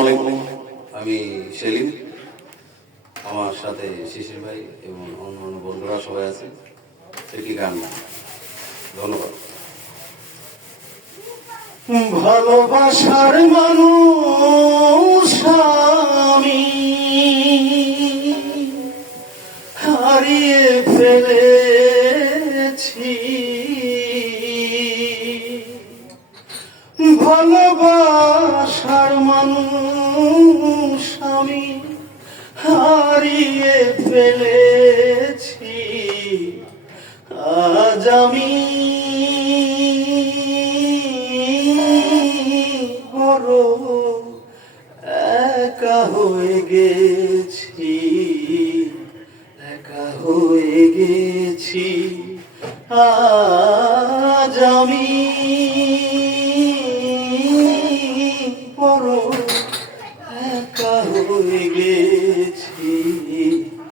আলাইকুম, আমি সেলিম, আমার সাথে শিশির ভাই এবং অন্যান্য বন্ধুরা সবাই আছে। একটি গান, ধন্যবাদ। ভালোবাসার মানুষ আমি হারিয়ে ফেলেছি, ভালোবাসার মানুষ আমি হারিয়ে ফেলেছি। আজ আমি বড় একা হয়ে গেছি, একা হয়ে গেছি। আজ আমি বড় একা হয়ে গেছি।